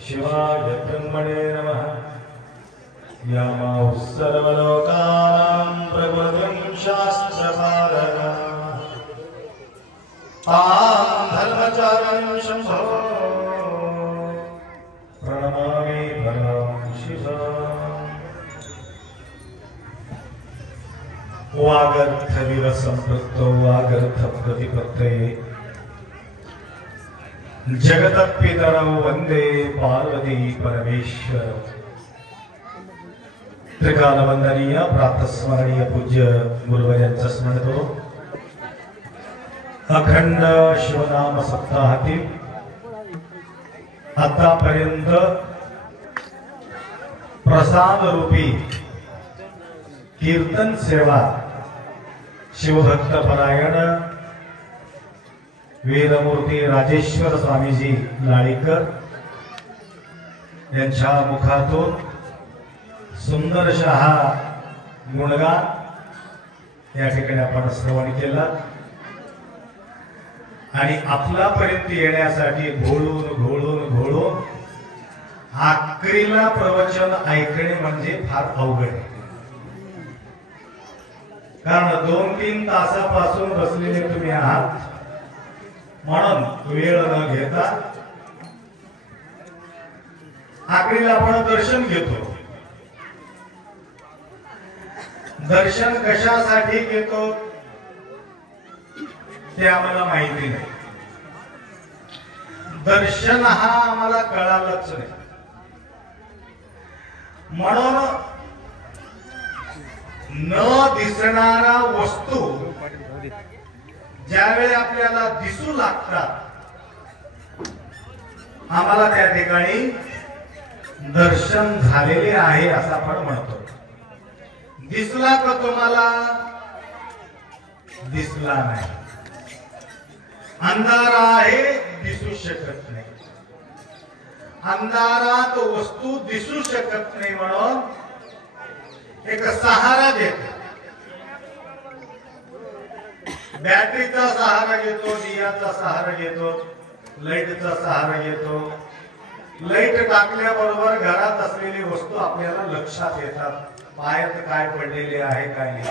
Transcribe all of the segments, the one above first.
शिवाय ब्रह्मणे नमः। यामाः सर्वलोकानां प्रकृतिं शास्त्रसारः तां धर्मचारिणीं शम्भो प्रणमामि परं शिवाम्। वागर्थविव सम्पृक्तो वागर्थप्रतिपत्तये जगतपितरौ वंदे पार्वती परमेश्वर। त्रिकालवंदनीय प्रातस्मरणीय पूज्य गुरुवर्यांचं स्मरण करू। अखंड शिवनाम सप्ताहातील आतापर्यंत प्रसाद रूपी कीर्तन सेवा शिवभक्त परायण वेदमूर्ती राजेश्वर स्वामीजी लाळीकर यांच्या मुखातून सुंदरशा हा गुणगान या ठिकाणी आपण श्रवण केला आणि आपल्यापर्यंत येण्यासाठी घोळून घोळून घोळून आखरीला प्रवचन ऐकणे म्हणजे फार अवघड आहे। कारण 2-3 तासापासून बसलेले तुम्ही आहात म्हणून वेळ न घेता आखरीला आपण दर्शन घेतो। दर्शन कशासाठी घेतो ते आम्हाला माहिती नाही। दर्शन हा आम्हाला कळालंच नाही म्हणून न दिसणारा वस्तू ज्यावेळी आपल्याला दिसू लागतात आम्हाला त्या ठिकाणी दर्शन झालेले आहे असं आपण म्हणतो। दिसला का तुम्हाला? दिसला नाही। अंधार आहे, दिसू शकत नाही। अंधारात वस्तू दिसू शकत नाही म्हणून एक सहारा घेतो। बॅटरीचा सहारा घेतो, दियाचा सहारा घेतो, लाईटचा सहारा घेतो। लाईट टाकल्याबरोबर घरात असलेली वस्तू आपल्याला लक्षात येतात। पायात काय पडलेले आहे काय नाही।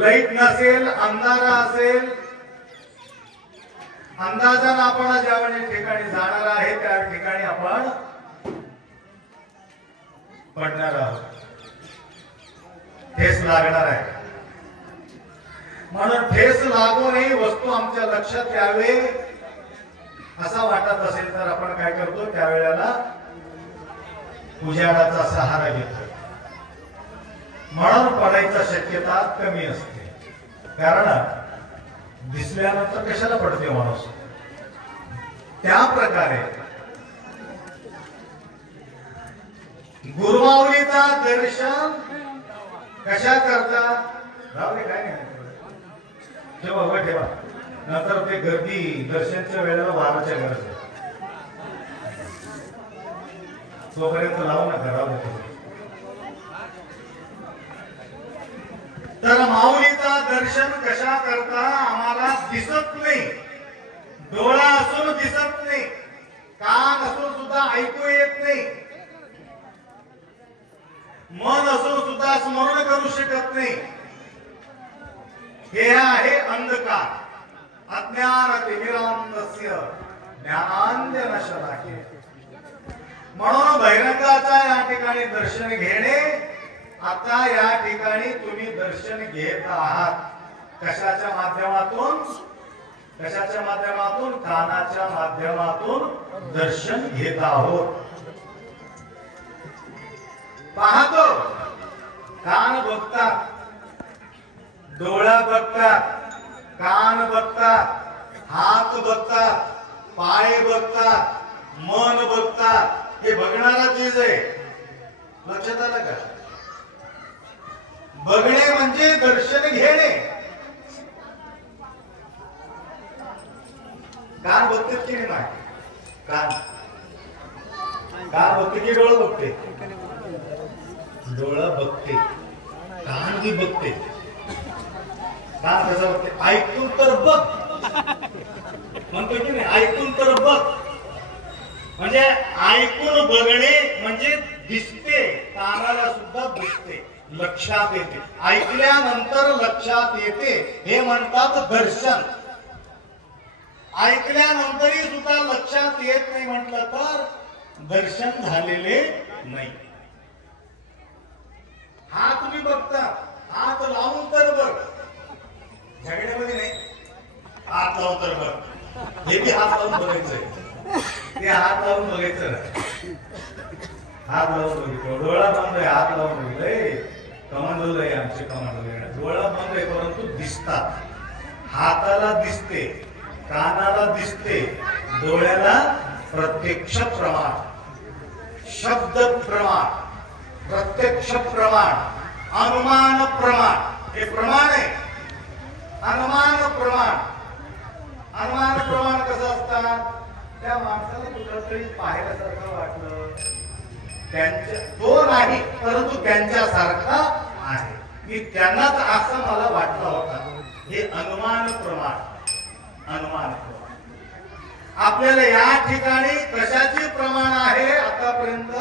लाईट नसेल, अंधारा असेल, अंदाजानं आपण ज्या ठिकाणी जाणार आहे त्या ठिकाणी आपण पडणार आहोत, ठेस लागणार आहे। म्हणून ठेस लागू नये, वस्तू आमच्या लक्षात यावे असा वाटत असेल तर आपण काय करतो त्यावेळेला उजेडाचा सहारा घेतो। म्हणून पडायची शक्यता कमी असते। कारण दिसल्यानंतर कशाला पडते माणूस? त्या प्रकारे गुरुमाऊलीचा दर्शन कशा करता? राहू दे, काय नाही, ठेवा वर ठेवा, नंतर ते गर्दी दर्शनच्या वेळेला 12च्या गरज आहे तोपर्यंत लावू नका, राहू दे। तर माऊलीचा दर्शन कशा करता? आम्हाला दिसत नाही, डोळा असून दिसत नाही, कान असून सुद्धा ऐकू येत नाही, मन असून सुद्धा स्मरण करू शकत नाही। हे आहे अंधकार। अज्ञानतिमिरान्धस्य ज्ञानांजनशलाकया। म्हणून बहिरंगाचा या ठिकाणी दर्शन घेणे। आता या ठिकाणी तुम्ही दर्शन घेत आहात कशाच्या माध्यमातून? कशाच्या माध्यमातून? कानाच्या माध्यमातून दर्शन घेत आहोत। पाहतो, कान बघतात, डोळा बघतात, कान बघतात, हात बघतात, पाय बघतात, मन बघतात। हे बघणारा चीज आहे, लक्षात आलं का? बघणे म्हणजे दर्शन घेणे। कान बघते की नाही? कान बघते की डोळा बघते? डोळा बघते, कान भी बघते। कान कसं बघते, ऐकून तर बघ म्हणतो की नाही, ऐकून तर बघ. म्हणजे ऐकून बघणे म्हणजे दिसते, कानाला सुद्धा दिसते, लक्षात येते. ऐकल्यानंतर लक्षात येते, हे म्हणतात दर्शन. ऐकल्यानंतरही सुद्धा लक्षात येत नाही म्हटलं तर दर्शन झालेले नाही. हा तुम्ही बघता, हात लावून तर बघ, झगड्यामध्ये नाही, हात लावून तर बघ. हे बी हात लावून बघायचंय, ते हात लावून बघायचं ना, हात लावून बघितलं, डोळा बंद आहे, हात लावून बघितलंय. कमांडोल आहे आमचे, कमांडोल डोळा बंद आहे परंतु दिसतात. हाताला दिसते, कानाला दिसते, डोळ्याला प्रत्यक्ष प्रमाण, शब्द प्रमाण, प्रत्यक्ष प्रमाण, अनुमान प्रमाण. हे प्रमाण आहे. अनुमान प्रमाण, अनुमान प्रमाण कसं असतात, त्या माणसाला कुठंतरी पाहिल्यासारखं वाटलं, त्यांच्या तो नाही परंतु त्यांच्यासारखा आहे, की त्यांनाच असं मला वाटलं होता. हे अनुमान प्रमाण, अनुमान प्रमाण. आपल्याला या ठिकाणी कशाचे प्रमाण आहे, आतापर्यंत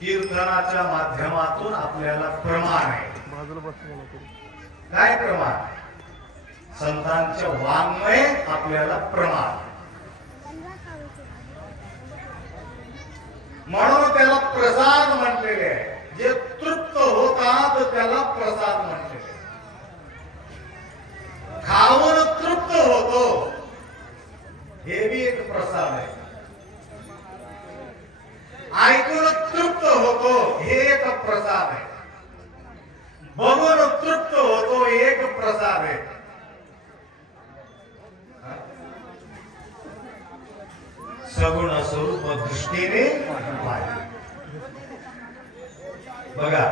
कीर्तनाच्या माध्यमातून आपल्याला प्रमाण आहे. काय प्रमाण? संतांच्या वाङ्मय आपल्याला प्रमाण. म्हणून त्याला प्रसाद म्हटलेले आहे. जे तृप्त होतात त्याला प्रसाद म्हटलेले. खाऊन तृप्त होतो, हे बी एक प्रसाद आहे. ऐकून तृप्त होतो, हे एक प्रसाद आहे. बघून तृप्त होतो, एक प्रसाद आहे. सगुण स्वरूप दृष्टीने बघा,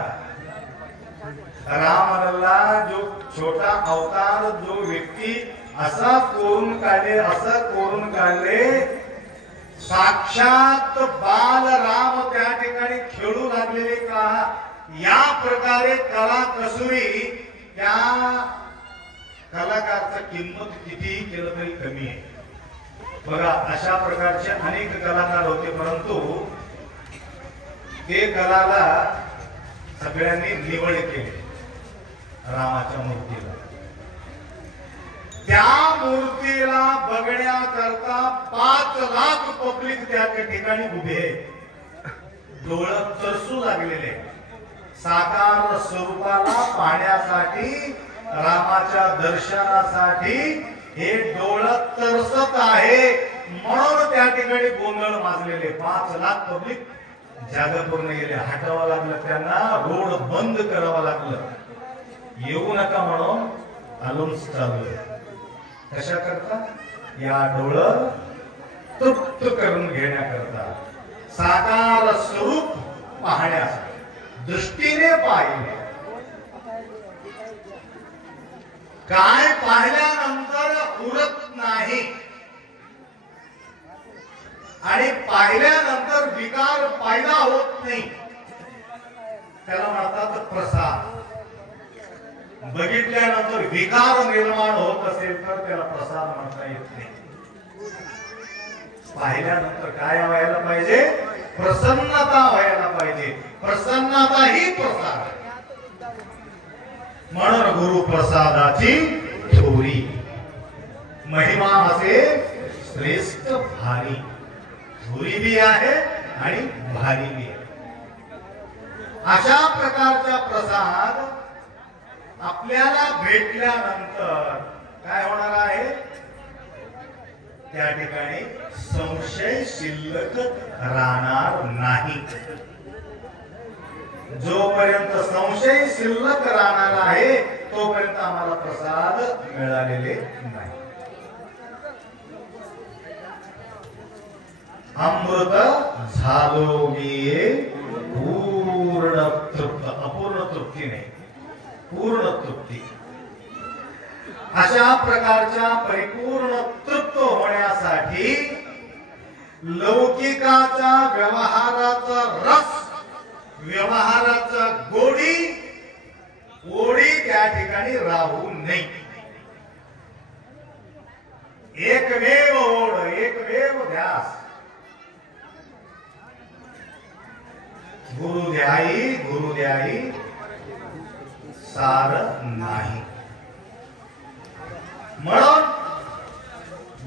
रामाला जो छोटा अवतार, जो व्यक्ती असा कोरून काढले, असं कोरून काढले, साक्षात बाल राम त्या ठिकाणी खेळू लागलेले का, या प्रकारे कला कसुरी, त्या कलाकारचा किंमत कितीही केलं तरी कमी आहे. बघा, अशा प्रकारचे अनेक कलाकार होते, परंतु ते कलाला सगळ्यांनी निवड केली. रामाच्या मूर्तीला, त्या मूर्तीला बघण्याकरता 5 लाख पब्लिक त्या ठिकाणी उभे, डोळं तरसू लागलेले. साकार स्वरूपाला पाहण्यासाठी, रामाच्या दर्शनासाठी हे डोळं तरसत आहे. म्हणून त्या ठिकाणी गोंधळ माजलेले. 5 लाख पब्लिक जागा पूर्ण गेले. हटावं लागलं त्यांना, रोड बंद करावं लागलं. येऊ नका म्हणून अलाउन्स चालू आहे. कशा करता? या डोळं तृप्त करून घेण्याकरता, साकार स्वरूप पाहण्यासाठी, दृष्टीने पाहिले. काय पाहिल्यानंतर उरत नाही आणि पाहिल्यानंतर विकार पैदा होत नाही, त्याला म्हणतात प्रसाद. बघितल्यानंतर विकार निर्माण होत असेल तर त्याला प्रसाद म्हणता येत नाही. पाहिल्यानंतर काय व्हायला पाहिजे? प्रसन्नता व्हायला पाहिजे. प्रसन्नता ही प्रसाद. म्हणून गुरु प्रसादाची थोरी महिमा असे श्रेष्ठ भारी. थोरी बी आहे आणि भारी बी आहे. अशा प्रकारचा प्रसाद आपल्याला भेटल्यानंतर काय होणार आहे? त्या ठिकाणी संशय शिल्लक राहणार नाही. जोपर्यंत संशय शिल्लक राहणार आहे तोपर्यंत आम्हाला प्रसाद मिळालेले नाही. अमृत झालो मी पूर्ण तृप्त. अपूर्ण तृप्ती नाही, पूर्ण तृप्ती. अशा प्रकारच्या परिपूर्ण तृप्त होण्यासाठी लौकिकाचा, व्यवहाराचा रस, व्यवहाराचा गोडी ओढी त्या ठिकाणी राहू नये. एकमेव ओढ, एकमेव ध्यास. गुरु द्याई सार नाही. म्हणून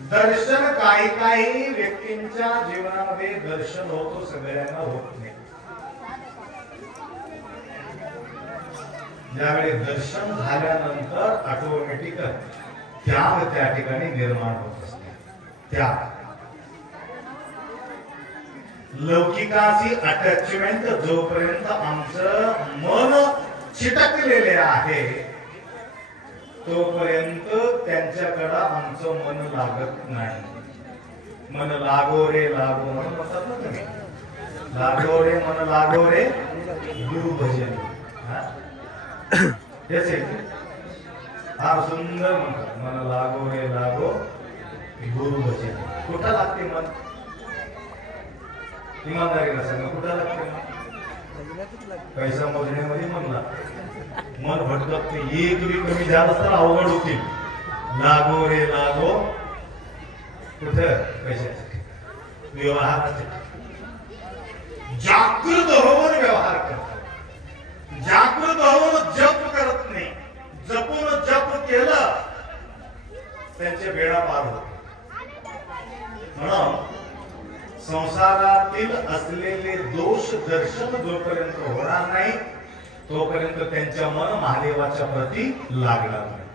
दर्शन काही व्यक्तींच्या जीवनामध्ये दर्शन होतो, सगळ्यांना होत नाही. ज्यावेळी दर्शन झाल्यानंतर ऑटोमॅटिक त्याग त्या ठिकाणी निर्माण होत असते. त्याग, लौकिकाची अटॅचमेंट जोपर्यंत आमचं मन चिटकलेले आहे तोपर्यंत त्यांच्याकडे आमचं मन लागत नाही. मन लागो रे लागो म्हणून म्हणतात ना तुम्ही, लागो रे मन लागो रे गुरु भजन. फार सुंदर म्हणतात, मन लागो रे लागो गुरु भजन. कुठं लागते मन? इमानदारीला सांगा, कुठं लागते? पैसा मोजण्यामध्ये मन लागते. मन भटकत नाही. एक जरी कमी झालं तर अवघड होतील. लागो रे लागो कुठं? पैशासाठी, व्यवहारासाठी. जागृत होऊन व्यवहार करतात, जागृत होऊन जप करत नाही. जपून जप केलं त्यांचे बेडा पार होत. म्हणून संसारातील असलेले दोष दर्शन जोपर्यंत होणार नाही तोपर्यंत त्यांच्या मन महादेवाच्या प्रती लागणार नाही.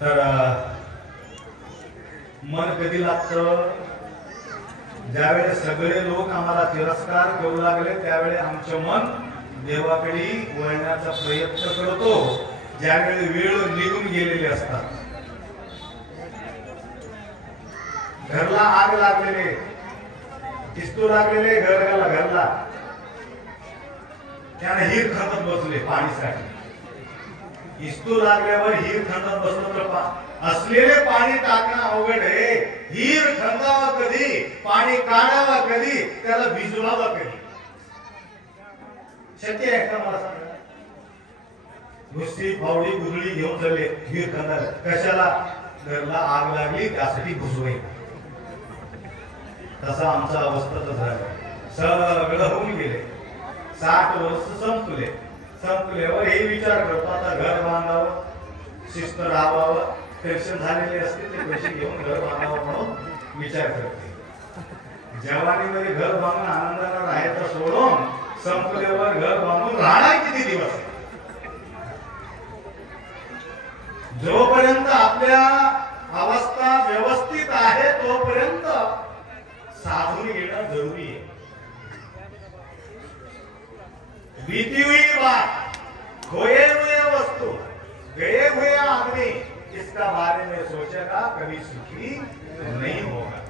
तर मन कधी लागतं? ज्यावेळी सगळे लोक आम्हाला तिरस्कार करू लागले त्यावेळी आमचे मन देवाकडे वळण्याचा प्रयत्न करतो. ज्यावेळी वेळ निघून गेलेले असतात. घरला आग लागलेले, किस्तू लागलेले घरला, त्याने हिर खणत बसले पाणीसाठी. इस्तू लागल्यावर हिर खणत बसलो तर असलेले पाणी टाकणं अवघड आहे. हिर खंदावा कधी, पाणी काढावा कधी, त्याला भिजवावा कधी, शक्य आहे का मला सांगा? नुसती फावडी गुदळी घेऊन चालले हिर खंदायला. कशाला? घरला आग लागली त्यासाठी घुसवाय. तसा आमचा अवस्था झाला. सगळं होऊन गेले. 60 वर्ष संपल्यावर हे विचार करतो आता घर बांधावं, शिस्त राहावं. पेन्शन झालेले असते ते पैसे घेऊन घर बांधावं म्हणून विचार करते. जवानीमध्ये घर बांधून आनंदाला राहायचं सोडून संपल्यावर घर बांधून राहणार किती दिवस? जोपर्यंत आपल्या अवस्था व्यवस्थित आहे तोपर्यंत साधून घेणं जरुरी आहे. बीती हुई बात, खोए हुए वस्तु, गए हुए आदमी, इसका बारे में सोचेगा कभी सुखी नहीं होगा.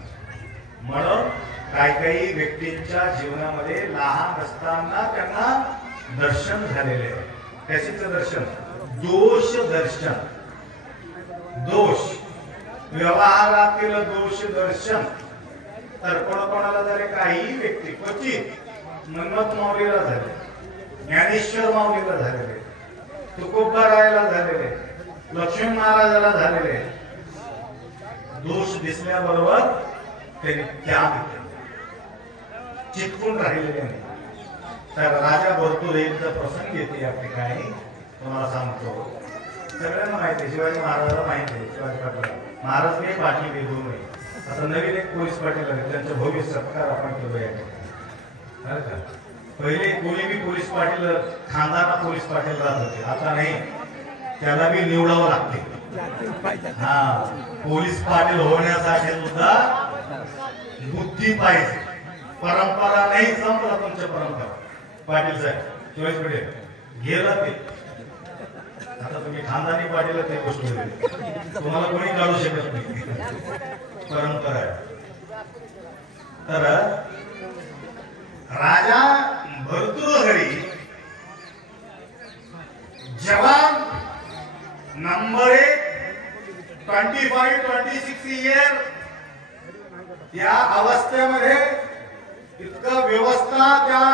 म्हणून काही व्यक्तींच्या जीवनामध्ये लहान असताना त्यांना दर्शन झालेले. कशाचं दर्शन? दोष दर्शन. दोष, व्यवहारातील दोष दर्शन. तर कोणाला झाले? काही व्यक्ती क्वचित मन्मथ माऊलीला झाले, ज्ञानेश्वर माऊलीला झालेले, तुकोबारायला झालेले, लक्ष्मी महाराजाला झालेले. दोष दिसल्याबरोबर त्यांनी त्याग चिटकून राहिलेले नाही. तर राजा भरतुरीचा प्रसंग येते या ठिकाणी तुम्हाला सांगतो. सगळ्यांना माहिती आहे, शिवाजी महाराजांना माहिती आहे. शिवाजी पाटील महाराज काही पाटील घेऊन नाही. आता नवीन एक पोलीस पाटील आले, त्यांचा भव्य सत्कार आपण केलो या ठिकाणी. पहिले कोणी बी पोलीस पाटील खानदाना पोलीस पाटील राहत होते, आता नाही. त्याला बी निवडावं लागते. हा, पोलीस पाटील होण्यासाठी सुद्धा बुद्धी पाहिजे. परंपरा नाही संपला तुमच्या परंपरा. पाटील साहेब शिवाजी पाटील गेलं ते. आता तुम्ही खानदानी पाटील ते गोष्ट तुम्हाला कोणी काढू शकत नाही. परंपरा आहे. तर राजा भर्तृहरी जवान नंबर 25-26 इयर या अवस्थेमध्ये इतकं व्यवस्था त्या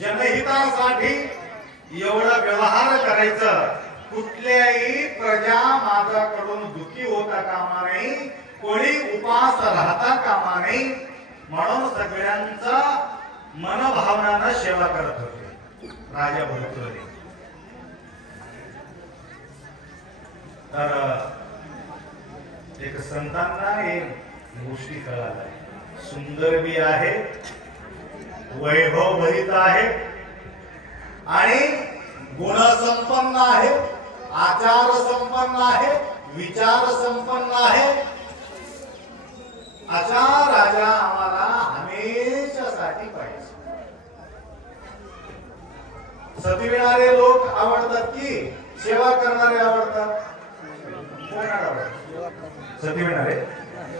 जनहितासाठी एवढा व्यवहार करायचं, कुठल्याही प्रजा माझ्याकडून दुखी होता कामा नये, कोणी उपास राहता कामा नये, म्हणून सगळ्यांचा मनभावनानं सेवा करत होते राजा भरतरी. तर एक संतांना एक गोष्टी कळाल्या, सुंदर बी आहे, वैभव भरित आहे आणि गुणसंपन्न आहे, आचार संपन्न आहे, विचार संपन्न आहे. असा राजा आम्हाला हमेशासाठी पाहिजे. सतिविणारे लोक आवडतात की सेवा करणारे आवडतात? कोण आवडतात? सतिविणारे,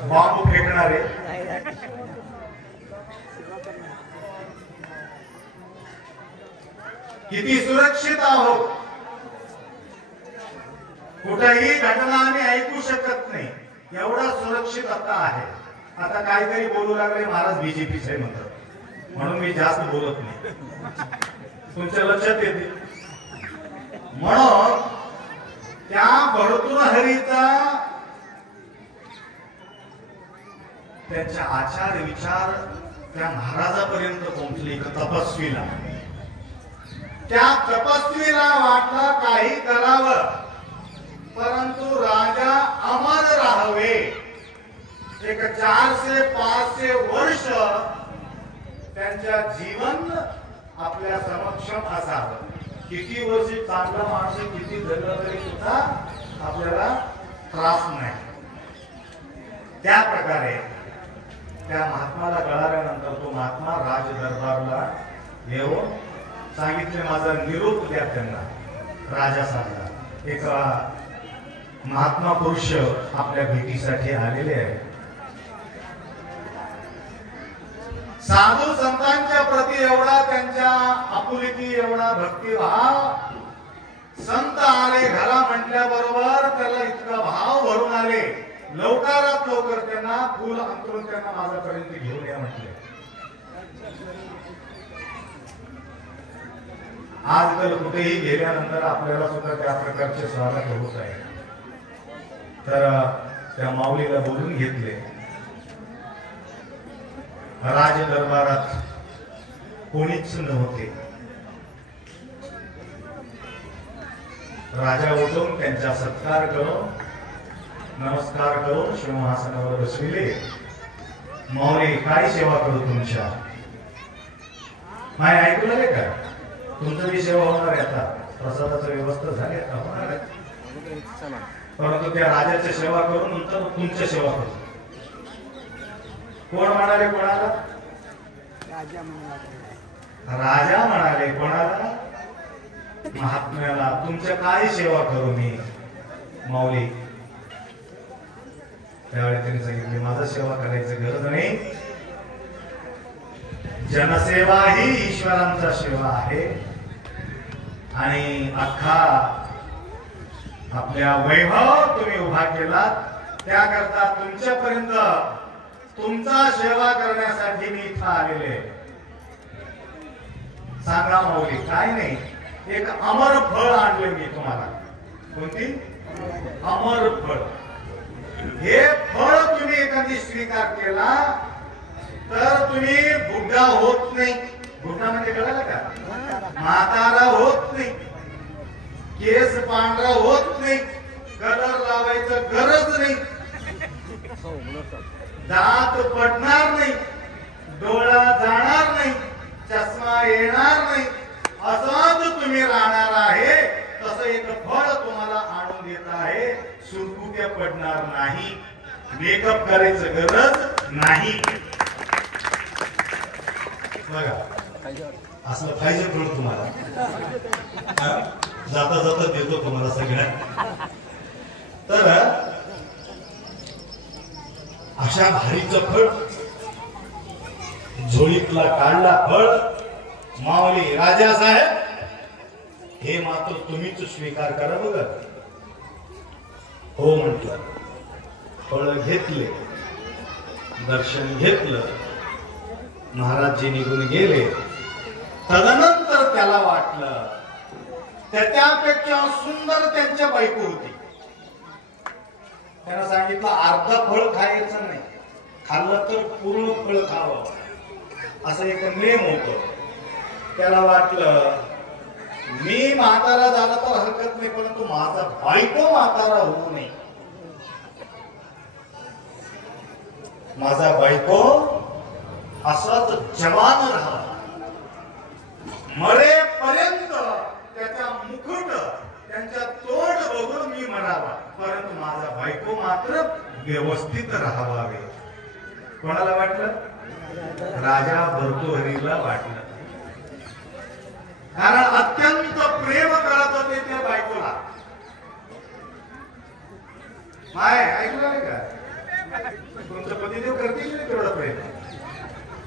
बांबू फेकणारे, किती सुरक्षित आहोत, कुठेही घटना आम्ही ऐकू शकत नाही, एवढा सुरक्षित आता आहे. आता काहीतरी बोलू लागले महाराज बीजेपीचे म्हणतात, म्हणून मी जास्त बोलत नाही, तुमच्या लक्षात येते. म्हणून त्या भर्तृहरीचा त्यांच्या आचार विचार त्या महाराजापर्यंत पोहोचले. तपस्वीला, त्या तपस्वीला वाटलं काही करावं, परंतु राजा अमर राहावे. एक 400-500 वर्ष त्यांच्या जीवन आपल्या समक्षम असावं. किती वर्ष चांगला माणूस किती जगलं तरी सुद्धा आपल्याला त्रास नाही. त्या प्रकारे त्या महात्माला कळाल्यानंतर तो महात्मा राज दरबारला येऊन सांगितले, माझा निरोप द्या त्यांना. राजा सांगला, एक महात्मा पुरुष आपल्या भेटीसाठी आलेले आहे. साधू संतांच्या प्रती एवढा त्यांच्या आपुलकी, एवढा भक्तिभाव. संत आले घरा म्हटल्याबरोबर त्याला इतका भाव भरून आले, लवकरात लवकर त्यांना फुल अंतरून त्यांना माझ्यापर्यंत घेऊन या म्हटले. आजकाल कुठेही गेल्यानंतर आपल्याला सुद्धा त्या प्रकारचे स्वागत होत आहे. तर त्या माऊलीला बोलून घेतले. राज दरबारात कोणीच नव्हते. राजा उठून त्यांचा सत्कार करून नमस्कार करून सिंहासनावर बसविले. माऊली, काय सेवा करू तुमच्या? माय ऐकू आले का? तुमचं बी सेवा होणार आहे. आता प्रसादाची व्यवस्था झाली, आता होणार आहे. परंतु त्या राजाची सेवा करून नंतर तुमची सेवा करू. कोण म्हणाले कोणाला? राजा म्हणाले कोणाला? महात्म्याला. तुमच्या काय सेवा करू मी माऊली? त्यावेळी त्यांनी सांगितले, माझा सेवा करायची गरज नाही, जनसेवा ही ईश्वरांचा सेवा आहे. आणि अख्खा आपल्या वैभव तुम्ही उभा केलात, त्याकरता तुमच्यापर्यंत तुमचा सेवा करण्यासाठी मी इथं आलेले. सांगा माऊली, काय नाही, एक अमर फळ आणले मी तुम्हाला. कोणती? अमर फळ. हे फळ तुम्ही एखादी स्वीकार केला तर तुम्ही बुड्ढा होत नाही. बुड्ढा म्हणजे कळलं का? म्हातारा होत नाही, केस पांढरा होत नाही, कलर लावायचं गरज नाही, दात पडणार नाही, डोळा जाणार नाही, चष्मा येणार नाही, असंच तुम्ही राहणार आहे. तसं एक फळ तुम्हाला आणून देत आहे. सुरकुत्या पडणार नाही, मेकअप करायचं गरज नाही. बघा, असलं पाहिजे फळ तुम्हाला. जाता जाता देतो तुम्हाला सगळ्या. तर अशा भारीचं फळ झोळीतला काढला फळ. माऊली, राजा साहेब, हे मात्र तुम्हीच स्वीकार करा. बघा, हो म्हटलं. फळ घेतले, दर्शन घेतलं, महाराजजी निघून गेले. तदनंतर त्याला वाटलं त्याच्यापेक्षा सुंदर त्यांच्या बायको होती. त्यानं सांगितलं अर्ध फळ खायचं नाही, खाल्लं तर पूर्ण फळ खावं, असं एक नेम होत. त्याला वाटलं मी म्हातारा झाला तर हरकत नाही, परंतु माझा बायको म्हातारा होऊ नये. माझा बायको असाच जवान राहावा, मरेपर्यंत त्याचा मुकुट त्यांच्या तोंड बघून मी मरावा, परंतु माझा बायको मात्र व्यवस्थित राहावे. कोणाला वाटलं? राजा भर्तृहरीला वाटलं. कारण अत्यंत प्रेम करत होते त्या बायकोला. माय ऐकलं नाही का? तुमचं पतिदेव करतील नाही तेवढा प्रेम.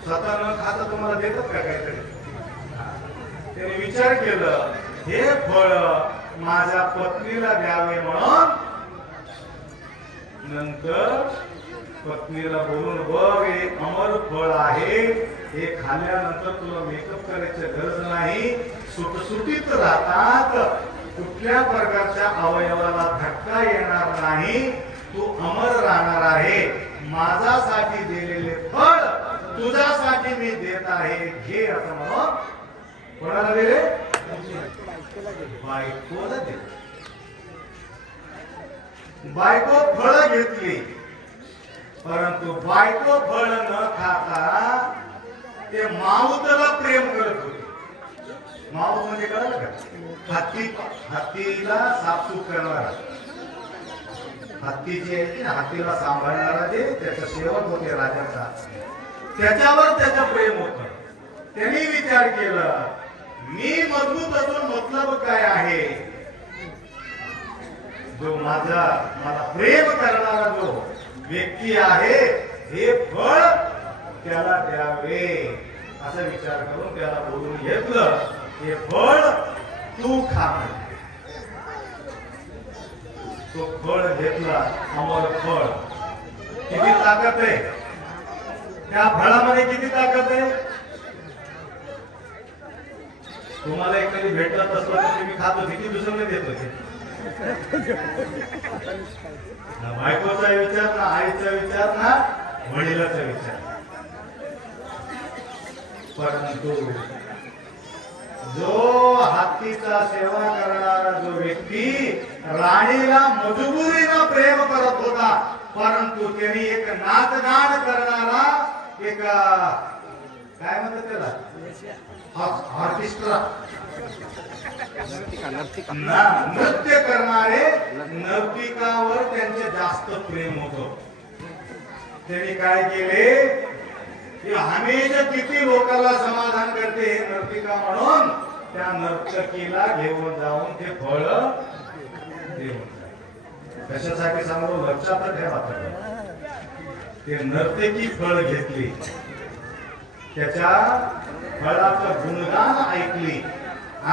स्वतः न खाता तुम्हाला देतात का काहीतरी? त्याने विचार केलं हे फळ माझ्या पत्नीला द्यावे म्हणून नंतर पत्नीला बोलून बघ हे अमर फळ आहे, हे खाल्ल्यानंतर तुला मेकअप करायची गरज नाही, सुटसुटीत राहतात, कुठल्या प्रकारच्या अवयवाला धक्का येणार नाही, तू अमर राहणार आहे, माझ्यासाठी दिलेले फळ तुझ्यासाठी मी देत आहे, घे असं म्हणून कोणाला दिले? बायकोला दिले. बायको फळ घेतली, परंतु बायको फळ न खाता ते माऊतला प्रेम करत होते. माऊत म्हणजे कळलं का? हत्तीला साफसूफ करणारा, हत्तीचे हत्तीला सांभाळणारा जे त्याचा सेवक होते राजाचा, त्याच्यावर त्याचं प्रेम होत. त्यांनी विचार केला मी मजबूत असून मतलब काय आहे, जो मला प्रेम करणारा जो व्यक्ती आहे हे फळ त्याला द्यावे, असा विचार करून त्याला बोलून घेतलं, हे फळ तू खा. तो फळ घेतला, अमर फळ. किती ताकद आहे त्या फळामध्ये, किती ताकद आहे. तुम्हाला एखादी भेटलं तसलं तर तुम्ही खात होते की दुसऱ्याने देत होते? ना बायकोचा विचार, ना आईचा विचार, ना वडिलाचा विचार. परंतु जो हत्तीचा सेवा करणारा जो व्यक्ती राणीला मजबुरीनं प्रेम करत होता, परंतु त्यांनी एक नाचगान करणारा एक काय म्हणतात त्याला ऑर्केस्ट्रा नृत्य करणारे नर्तिकावर त्यांचे जास्त प्रेम होतं. त्यांनी काय केले की हमेशा किती लोकांना समाधान करते हे नर्तिका म्हणून त्या नर्तकीला घेऊन जाऊन ते फळ देऊन. कशासाठी सांगू लक्षात ठेवा. ते नर्तकी फळ घेतली, त्याच्या फळाचं गुणगान ऐकली,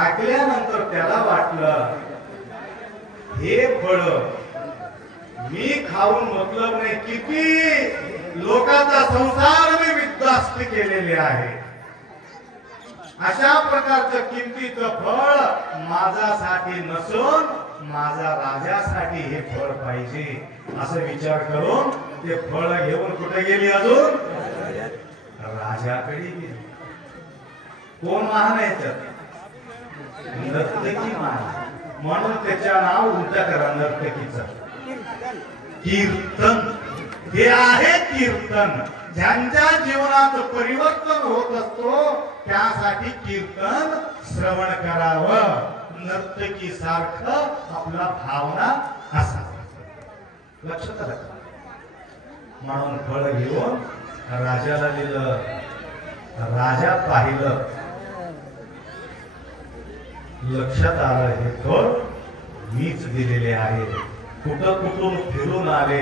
ऐकल्यानंतर त्याला वाटलं हे फळ मी खाऊन मतलब नाही, किती लोकांचा संसार मी विध्वस्त केलेले आहे, अशा प्रकारचं किमतीचं फळ माझ्यासाठी नसून माझ्या राजासाठी हे फळ पाहिजे, असं विचार करून ते फळ घेऊन कुठे गेली? अजून राजाकडे गेली. कोण महान आहे? नर्तकी महान, म्हणून त्याच्या नाव उलटा करा नर्तकीचं. कीर्तन हे आहे कीर्तन. ज्यांच्या जीवनात परिवर्तन होत असतो त्यासाठी कीर्तन श्रवण करावं. नर्तकी सारखं आपला भावना असावा. लक्षात आलं? म्हणून फळ घेऊन राजाला दिलं. राजा पाहिलं, लक्षात आलं हे फळ मीच दिलेले आहे. कुठं कुठून फिरून आले,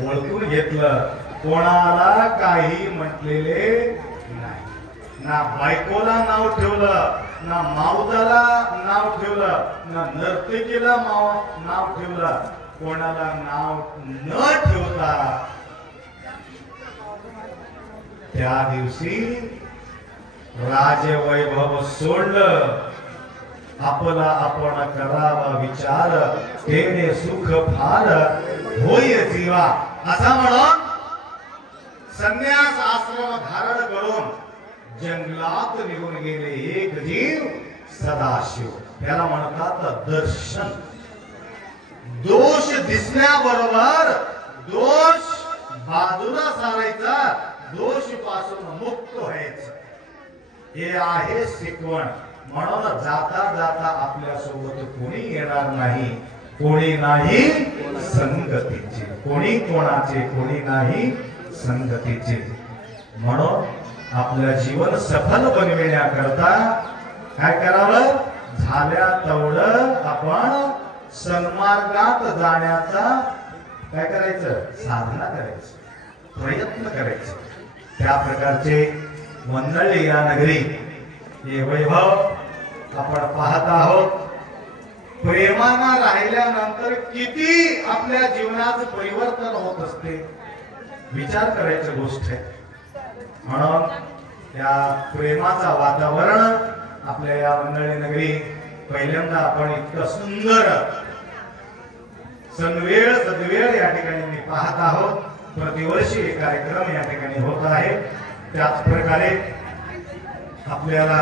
ओळखून घेतलं. कोणाला काही म्हटलेले नाही. ना बायकोला नाव ठेवलं, ना माऊताला नाव ठेवलं, ना नर्तकीला नाव ठेवलं. कोणाला नाव न ठेवता त्या दिवशी राजवैभव सोडलं आपला आपण करावा विचार तेने सुख फार होय जीवा असा म्हणून संन्यास आश्रम धारण करून जंगलात निघून गेले एक जीव सदाशिव. याला म्हणतात दर्शन. दोष दिसण्याबरोबर दोष बाजूला सारायचा, दोष पासून मुक्त व्हायचं, हे आहे शिकवण. म्हणून जाता जाता आपल्या सोबत कोणी येणार नाही, कोणी नाही संगतीचे, कोणी कोणाचे कोणी नाही संगतीचे. म्हणून आपलं जीवन सफल बनविण्याकरता काय करावं, झाल्या तेवढं आपण सन्मार्गात जाण्याचा काय करायचं, साधना करायचं, प्रयत्न करायचं. त्या प्रकारचे वंदळी या नगरी हे वैभव आपण पाहत आहोत. प्रेमानं राहिल्यानंतर किती आपल्या जीवनात परिवर्तन होत असते, विचार करायची गोष्ट आहे. म्हणून त्या प्रेमाचा वातावरण आपल्या या वंदळी नगरी पहिल्यांदा आपण इतकं सुंदर सनवेळ सदवेळ या ठिकाणी मी पाहत आहोत. प्रतिवर्षी एक कार्यक्रम या ठिकाणी होत आहे. त्याच प्रकारे आपल्याला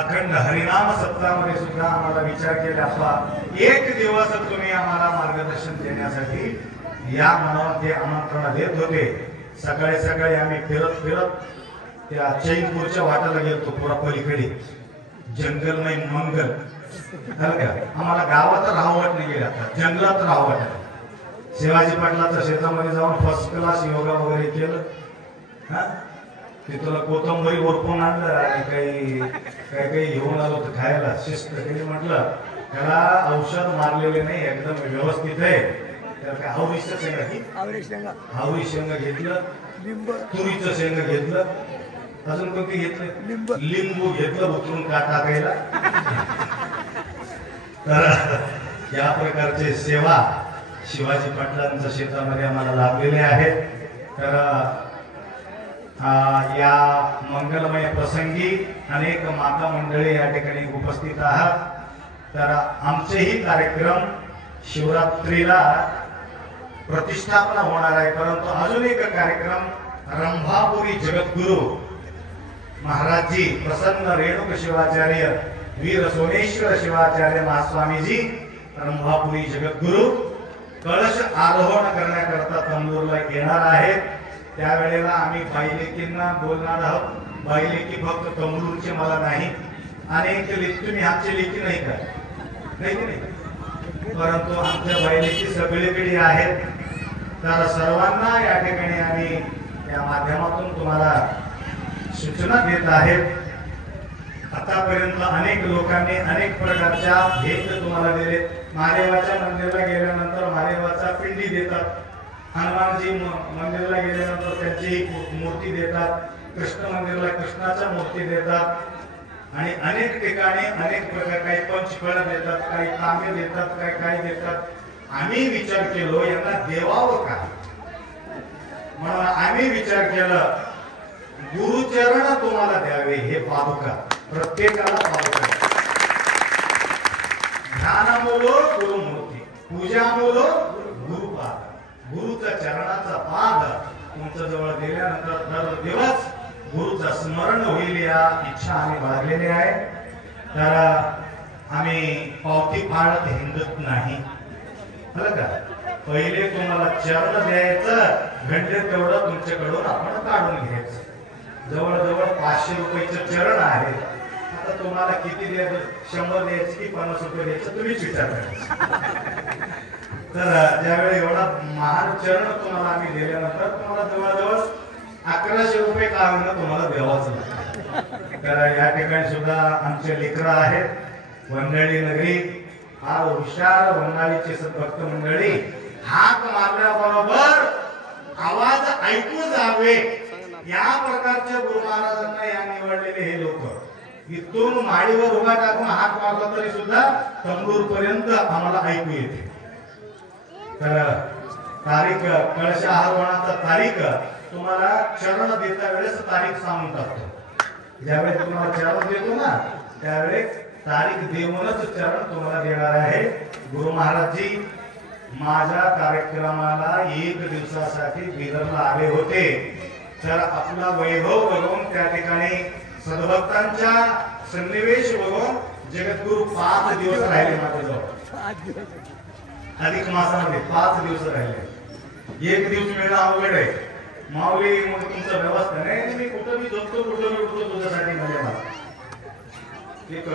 अखंड हरिनाम सप्ताहामध्ये सुद्धा आम्हाला विचार केला एक दिवस तुम्ही आम्हाला मार्गदर्शन देण्यासाठी या म्हणून ते आमंत्रण देत होते. सकाळी सकाळी आम्ही फिरत फिरत त्या चैनपूरच्या वाटाला गेलतो. पुरा पलीकडे जंगलमय मंगल आम्हाला गावात राहावत नाही गेला, जंगलात राहावत. शिवाजी पाटलाच्या शेतामध्ये जाऊन फर्स्ट क्लास योगा वगैरे केलं. ते तुला कोथंबरी वरपून आणलं आणि काही काही काही घेऊन आलो होतं खायला. शिस्त केली. म्हटलं त्याला औषध मारलेले नाही, एकदम व्यवस्थित आहे. त्याला काय आवरी शेंगा घेतलं, तुरीचं शेंग घेतलं, अजून कोणती घेतलं, लिंबू घेतलं उतरून का टाकायला. तर या प्रकारचे सेवा शिवाजी पाटलांच्या शेतामध्ये आम्हाला लाभलेले आहेत. तर या मंगलमय प्रसंगी अनेक माता मंडळी या ठिकाणी उपस्थित आहात. तर आमचेही कार्यक्रम शिवरात्रीला प्रतिष्ठापना होणार आहे, परंतु अजून एक कार्यक्रम रंभापुरी जगद्गुरु महाराजजी प्रसन्न रेणुक शिवाचार्य वीर सोमेश्वर शिवाचार्य महास्वामीजी रंभापुरी जगद्गुरु कळश आरोहण करण्याकरता तंबूरला येणार आहेत. त्यावेळेला आम्ही बाईलेकींना बोलणार आहोत. बाईलेकी फक्त तंबूरचे मला नाही, अनेक लेकी तुम्ही आमचे लेकी नाही का, नाही की नाही, परंतु आमच्या बाईलेकी सगळीकडे आहेत. तर सर्वांना या ठिकाणी आम्ही या माध्यमातून तुम्हाला सूचना देत आहेत. आतापर्यंत अनेक लोकांनी अनेक प्रकारच्या भेट तुम्हाला दिले. महादेवाच्या मंदिराला गेल्यानंतर महादेवाचा पिंडी देतात, हनुमानजी मंदिराला गेल्यानंतर त्यांची मूर्ती देतात, कृष्ण मंदिराला कृष्णाच्या मूर्ती देतात, आणि अनेक ठिकाणी अनेक प्रकार, काही पंचफळ देतात, काही तांबे देतात, काही देतात. आम्ही विचार केलो यांना देवावं का, म्हणून आम्ही विचार केला गुरुचरण तुम्हाला द्यावे. हे पादुका प्रत्येकाला पादुका, ध्यानामुलो गुरुमूर्ती, पूजामुलो गुरुपाद, गुरुच्या चरणाचा पाद तुमच्या जवळ दिल्यानंतर दर दिवस गुरुचं स्मरण होईल या इच्छा आम्ही बाळगलेली आहे. तर आम्ही पावती फाडत हिंदत नाही, का पहिले तुम्हाला चरण द्यायचं, घंटे तेवढं तुमच्याकडून आपण काढून घ्यायचं. जवळजवळ 500 रुपयाचं चरण आहे. आता तुम्हाला किती द्यायचं, 100 द्यायचे की 50 रुपये द्यायचं, तुम्हीच विचार करायचा. तर ज्यावेळी एवढा महान चरण तुम्हाला आम्ही दिल्यानंतर तुम्हाला जवळजवळ 1100 रुपये का होईना तुम्हाला द्यावाच लागतं. तर या ठिकाणी सुद्धा आमचे लेकरं आहेत. वंदळी नगरी फार हुशार वंदळीचे सद्भक्त मंडळी, हाक मारल्याबरोबर आवाज ऐकू जावे या प्रकारच्या गुरु महाराजांना या निवडलेले हे लोक. इथून माडीवर उभा टाकून हाक मारला तरी सुद्धा तंबूर पर्यंत आम्हाला ऐकू येते. तर तारीख कळश आरोहणाचा तारीख तुम्हाला चरण देता वेळेस तारीख सांगून टाकतो. ज्यावेळेस तुम्हाला चरण देतो ना त्यावेळेस तारीख देऊनच चरण तुम्हाला देणार आहे. गुरु महाराजजी माझ्या कार्यक्रमाला 1 दिवसासाठी बिदरला आले होते, तर आपला वैभव बघून त्या ठिकाणी सद्भक्तांच्या सन्निवेश बघून जगद्गुरु 5 दिवस राहिले माझ्याजवळ. अधिक मासामध्ये 5 दिवस राहिले. 1 दिवस मिळणं अवघड आहे. माऊली मग तुमचं व्यवस्था नाही, मी कुठं मी झोपतो कुठं मी उठतो तुझ्यासाठी म्हणजे मला एक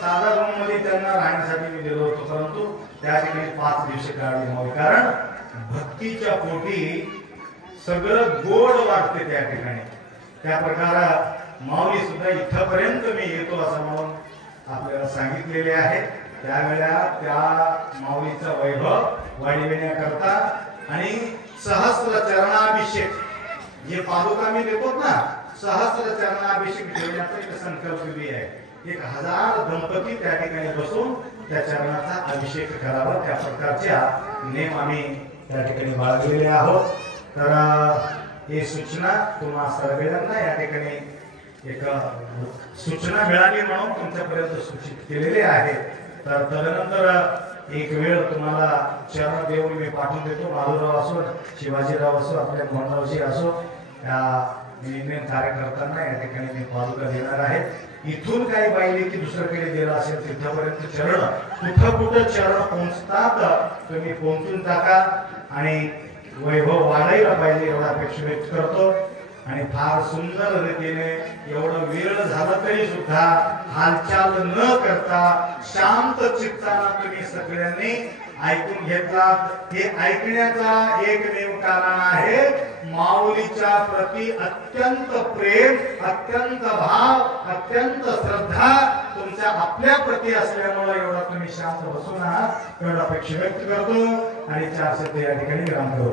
साधा रूम मध्ये त्यांना राहण्यासाठी मी गेलो होतो, परंतु त्या ठिकाणी 5 दिवस काढले माऊली. कारण भक्तीच्या पोटी सगळं गोड वाटते त्या ठिकाणी. त्या प्रकारे माऊली सुद्धा इथपर्यंत मी येतो असं म्हणून आपल्याला सांगितलेले आहे. त्यावेळेला त्या माऊलीचा वैभव वाढविण्याकरता आणि सहस्र चरणाभिषेक जे पादुका मी देतो ना, सहस्र चरणाभिषेक ठेवण्याचा एक संकल्प बी आहे. 1000 दंपती त्या ठिकाणी बसून त्या चरणाचा अभिषेक करावा, त्या प्रकारच्या नेम आम्ही त्या ठिकाणी बाळगलेले आहोत. तर ही सूचना तुम्हा सर्वांना या ठिकाणी एक सूचना मिळाली म्हणून तुमच्यापर्यंत सूचित केलेले आहे. तर तदनंतर एक वेळ तुम्हाला चरण देऊन मी पाठवून देतो. माधुराव असो, शिवाजीराव असो, आपल्या मोहनरावजी असो, या निर्णय कार्यकर्त्यांना या ठिकाणी मी पादुका देणार आहे. इथून काही पाहिजे की दुसऱ्याकडे गेला असेल तिथपर्यंत चरण कुठं चरण पोहोचतात तुम्ही पोहोचून टाका आणि वैभव वाढायला पाहिजे एवढा अपेक्षा व्यक्त करतो. आणि फार सुंदर रीतीने एवढं वेळ झाला तरी सुद्धा हालचाल न करता शांत चित्ताने तुम्ही सगळ्यांनी ऐकून घेतलात. हे ऐकण्याचा एकमेव कारण आहे माऊलीच्या प्रति अत्यंत प्रेम, अत्यंत भाव, अत्यंत श्रद्धा तुमच्या आपल्या प्रति असल्यामुळे एवढा तुम्ही शांत बसून आहात एवढा अपेक्षा व्यक्त करतो आणि 4 शब्द या ठिकाणी विराम करू.